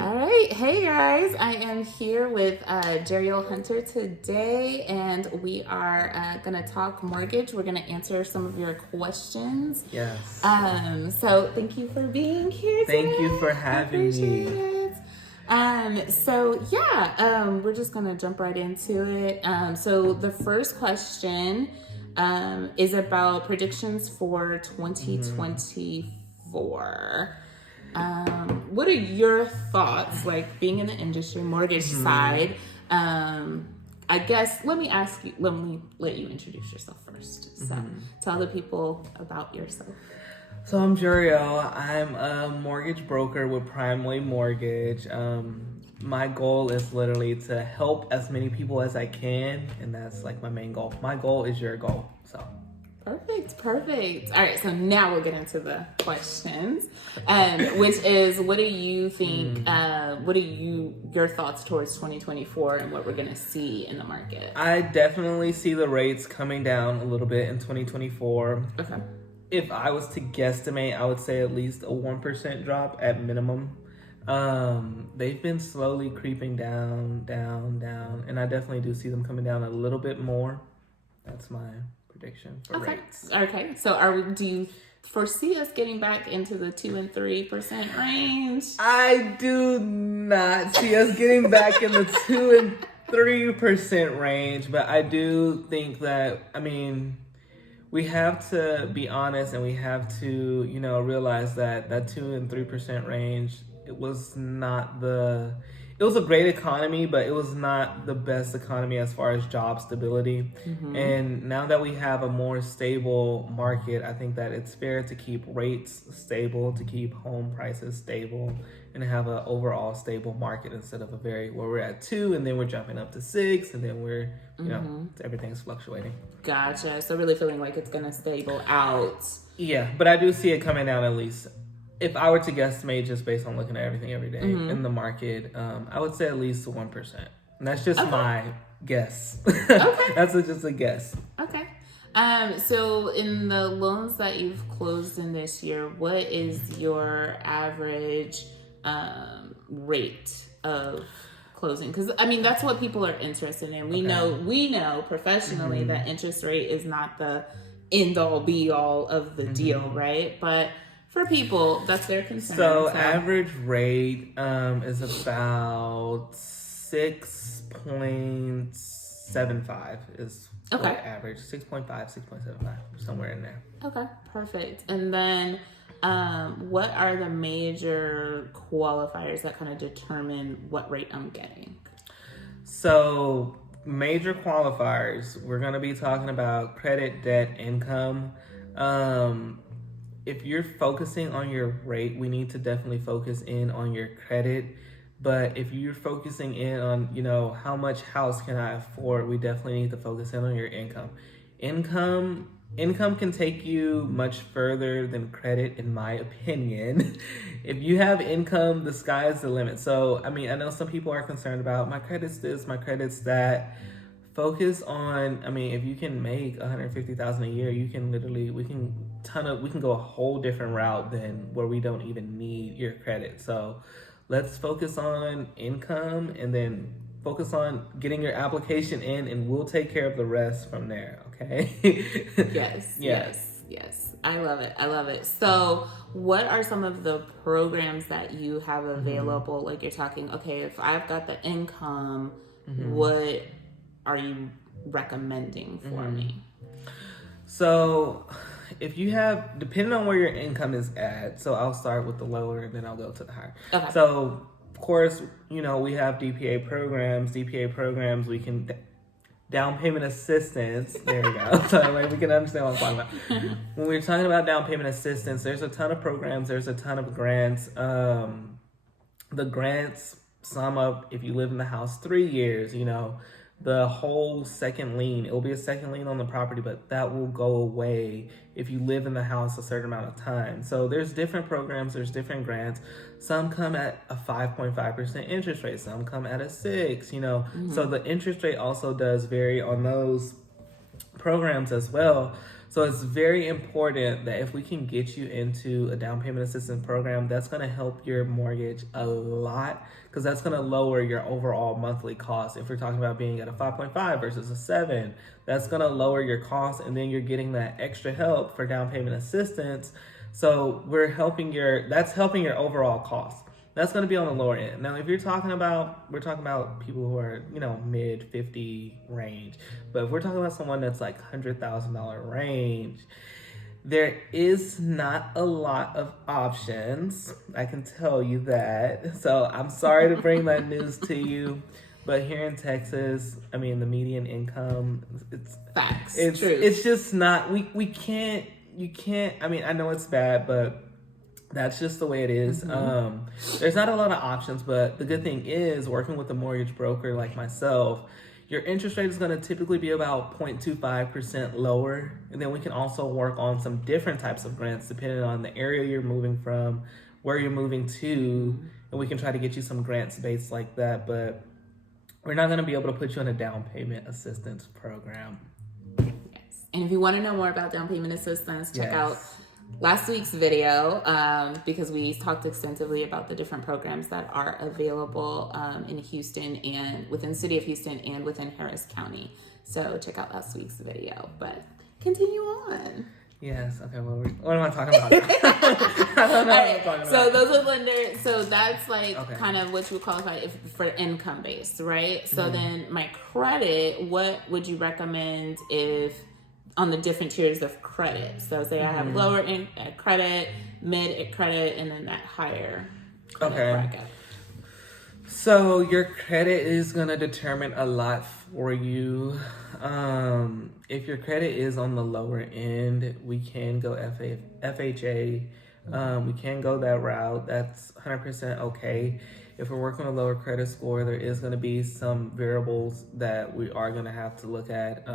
All right. Hey guys, I am here with Jarriel Hunter today, and we are going to talk mortgage. We're going to answer some of your questions. Yes. So thank you for being here today. Thank you for I having appreciate me. it. We're just going to jump right into it. So the first question is about predictions for 2024. What are your thoughts, like being in the industry, mortgage side? I guess let me let you introduce yourself first. So tell the people about yourself. So I'm Jarriel. I'm a mortgage broker with Primely Mortgage. My goal is literally to help as many people as I can, and that's like my main goal. My goal is your goal. So Perfect. All right, so now we'll get into the questions, which is, what do you think? What are your thoughts towards 2024 and what we're gonna see in the market? I definitely see the rates coming down a little bit in 2024. Okay. If I was to guesstimate, I would say at least a 1% drop at minimum. They've been slowly creeping down, and I definitely do see them coming down a little bit more. That's my prediction for rates. Okay. So do you foresee us getting back into the 2 and 3% range? I do not see us getting back in the 2 and 3% range, but I do think that, we have to be honest, and we have to, realize that 2 and 3% range, it was a great economy, but it was not the best economy as far as job stability. And now that we have a more stable market, I think that it's fair to keep rates stable, to keep home prices stable, and have an overall stable market instead of where we're at 2 and then we're jumping up to 6 and then we're, everything's fluctuating. Gotcha. So really feeling like it's gonna stable out. Yeah, but I do see it coming down at least. If I were to guesstimate just based on looking at everything every day in the market, I would say at least 1%. And that's just my guess. Okay. That's just a guess. Okay. So in the loans that you've closed in this year, what is your average rate of closing? Because that's what people are interested in. We know professionally that interest rate is not the end all be all of the deal, right? But for people, that's their concern. So average rate is about 6.75 is what average. 6.5, 6.75, somewhere in there. Okay, perfect. And then what are the major qualifiers that kind of determine what rate I'm getting? So major qualifiers, we're going to be talking about credit, debt, income. If you're focusing on your rate, we need to definitely focus in on your credit. But if you're focusing in on, how much house can I afford, we definitely need to focus in on your income. Income can take you much further than credit, in my opinion. If you have income, the sky's the limit. So, I know some people are concerned about my credit's this, my credit's that. Focus on, if you can make $150,000 a year, you can literally, we can go a whole different route than where we don't even need your credit. So let's focus on income and then focus on getting your application in, and we'll take care of the rest from there. Okay. Yes. I love it. So what are some of the programs that you have available? Like, you're talking, okay, if I've got the income, what are you recommending for me? So if you have, depending on where your income is at, so I'll start with the lower and then I'll go to the higher. Okay. So of course, we have DPA programs, we can down payment assistance. There we go. So we can understand what I'm talking about. When we're talking about down payment assistance, there's a ton of programs, there's a ton of grants. The grants sum up, if you live in the house 3 years, the whole second lien, it will be a second lien on the property, but that will go away if you live in the house a certain amount of time. So there's different programs, there's different grants. Some come at a 5.5% interest rate, some come at a 6, So the interest rate also does vary on those programs as well. So it's very important that if we can get you into a down payment assistance program, that's going to help your mortgage a lot, because that's going to lower your overall monthly cost. If we're talking about being at a 5.5 versus a 7, that's going to lower your cost, and then you're getting that extra help for down payment assistance. So that's helping your overall cost. That's going to be on the lower end. Now, if we're talking about people who are, mid 50 range. But if we're talking about someone that's like $100,000 range, there is not a lot of options. I can tell you that. So I'm sorry to bring that news to you. But here in Texas, the median income, it's facts. It's just not, you can't, I know it's bad, but that's just the way it is. There's not a lot of options, but the good thing is, working with a mortgage broker like myself, your interest rate is going to typically be about 0.25% lower. And then we can also work on some different types of grants depending on the area you're moving from, where you're moving to, and we can try to get you some grants based like that. But we're not going to be able to put you on a down payment assistance program. Yes. And if you want to know more about down payment assistance, check out last week's video, because we talked extensively about the different programs that are available in Houston and within the city of Houston and within Harris County. So check out last week's video, but continue on. Yes. Okay. Well, what am I talking about? I don't know what I'm talking about. So those are lenders. So that's kind of what you would qualify for income based, right? So then my credit, what would you recommend if on the different tiers of credit? So say I have lower credit, mid credit, and then that higher credit bracket. So your credit is going to determine a lot for you. If your credit is on the lower end, we can go FHA. We can go that route. That's 100% okay. If we're working with a lower credit score, there is going to be some variables that we are going to have to look at.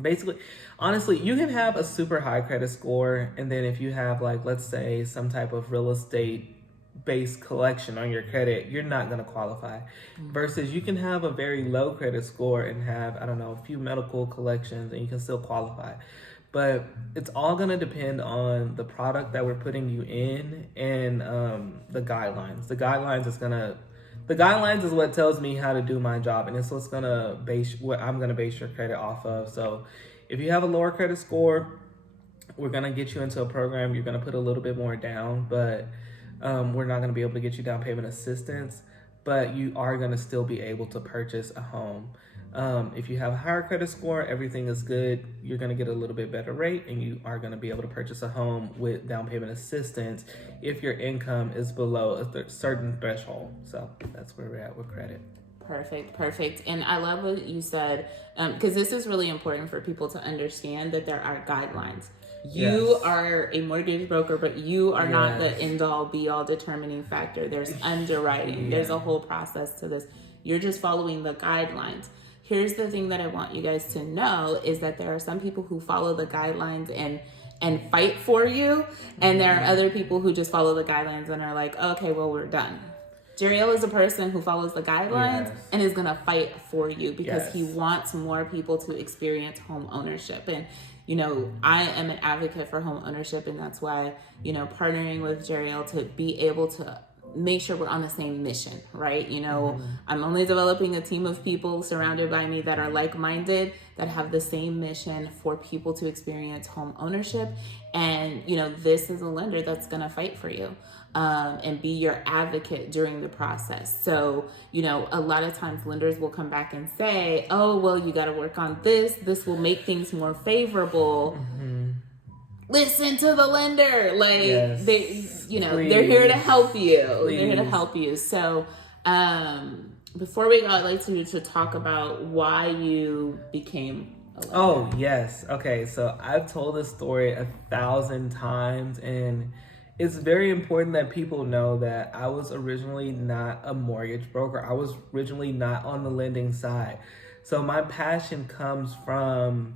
Basically, honestly, you can have a super high credit score, and then if you have, let's say, some type of real estate based collection on your credit, you're not going to qualify. Versus you can have a very low credit score and have, a few medical collections, and you can still qualify. But it's all going to depend on the product that we're putting you in and the guidelines. The guidelines is what tells me how to do my job, and it's what I'm gonna base your credit off of. So if you have a lower credit score, we're gonna get you into a program. You're gonna put a little bit more down, but we're not gonna be able to get you down payment assistance, but you are gonna still be able to purchase a home. If you have a higher credit score, everything is good. You're going to get a little bit better rate, and you are going to be able to purchase a home with down payment assistance if your income is below a certain threshold. So that's where we're at with credit. Perfect. And I love what you said, because this is really important for people to understand that there are guidelines. You are a mortgage broker, but you are not the end-all, be-all determining factor. There's underwriting. There's a whole process to this. You're just following the guidelines. Here's the thing that I want you guys to know is that there are some people who follow the guidelines and fight for you, and there are other people who just follow the guidelines and are like, okay, well, we're done. Jarriel is a person who follows the guidelines and is going to fight for you because he wants more people to experience home ownership. And, I am an advocate for home ownership, and that's why, partnering with Jarriel to be able to make sure we're on the same mission, right? I'm only developing a team of people surrounded by me that are like-minded, that have the same mission for people to experience home ownership. And, this is a lender that's going to fight for you and be your advocate during the process. So, a lot of times lenders will come back and say, oh, well, you got to work on this. This will make things more favorable. Listen to the lender. They're here to help you. Please. They're here to help you. So, before we go, I'd like to talk about why you became a lender. Oh, yes. Okay. So I've told this story 1,000 times, and it's very important that people know that I was originally not a mortgage broker. I was originally not on the lending side. So my passion comes from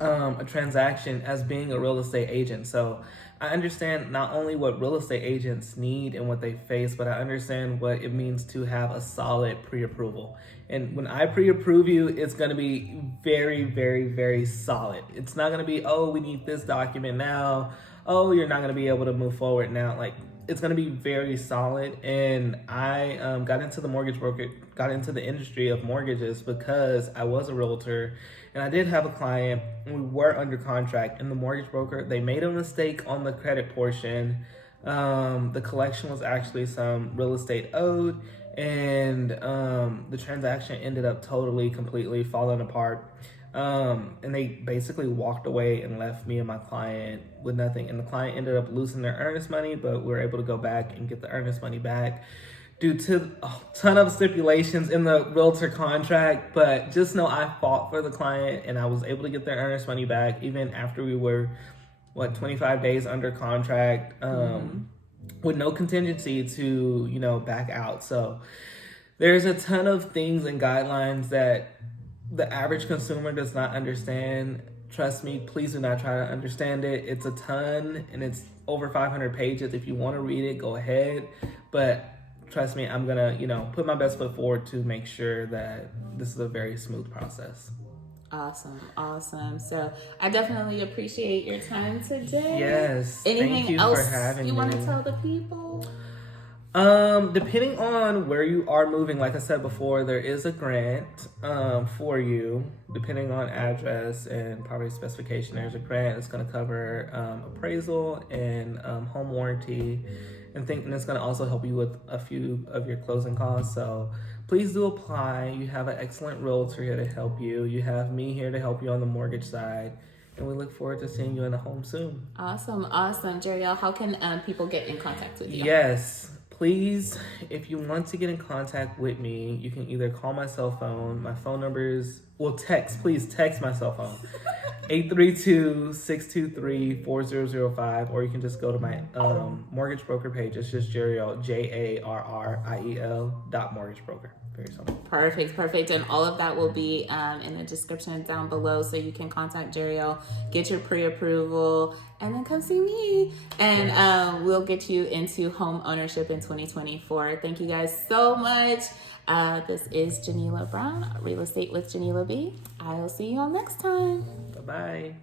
a transaction as being a real estate agent. So I understand not only what real estate agents need and what they face, but I understand what it means to have a solid pre-approval. And when I pre-approve you, it's going to be very, very, very solid. It's not going to be, oh, we need this document now. Oh, you're not going to be able to move forward now. Like, it's going to be very solid. And I got into the industry of mortgages because I was a realtor and I did have a client and we were under contract, and the mortgage broker, they made a mistake on the credit portion. The collection was actually some real estate owed, and the transaction ended up completely falling apart. And they basically walked away and left me and my client with nothing. And the client ended up losing their earnest money, but we were able to go back and get the earnest money back due to a ton of stipulations in the realtor contract. But just know I fought for the client and I was able to get their earnest money back even after we were 25 days under contract, with no contingency to back out. So there's a ton of things and guidelines that the average consumer does not understand. Trust me, please do not try to understand it. It's a ton and it's over 500 pages. If you want to read it, go ahead. But trust me, I'm gonna, put my best foot forward to make sure that this is a very smooth process. Awesome. So I definitely appreciate your time today. Yes. Anything thank you else for having you me. want to tell the people? Depending on where you are moving, like I said before, there is a grant for you. Depending on address and property specification, there's a grant. It's going to cover appraisal and home warranty, and it's going to also help you with a few of your closing costs. So please do apply. You have an excellent realtor here to help you. You have me here to help you on the mortgage side. And we look forward to seeing you in a home soon. Awesome. Jarriel, how can people get in contact with you? Yes. Please, if you want to get in contact with me, you can either call my cell phone. My phone number is, please text my cell phone, 832-623-4005, or you can just go to my mortgage broker page. It's just Jarriel, JARRIEL.mortgagebroker. Very simple. Perfect. And all of that will be in the description down below, so you can contact Jarriel, get your pre-approval, and then come see me. And we'll get you into home ownership in 2024. Thank you guys so much. This is Janila Brown, Real Estate with Janila B. I'll see you all next time. Bye-bye.